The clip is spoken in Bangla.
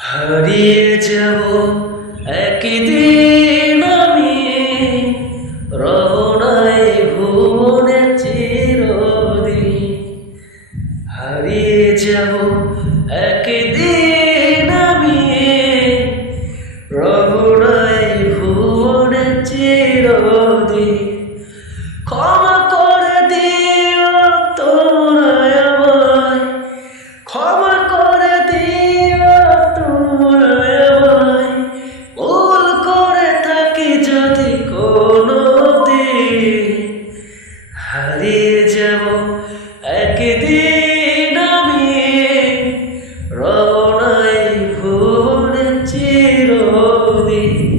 হারিয়ে যাব একদিন আমি। রহনায় ভুবনে চিরদিন। হারিয়ে যাব একদিন আমি। রহনায় ভুবনে চিরদিন। যাব। একদিন আমি রওনায় ভুবনে চিরদিন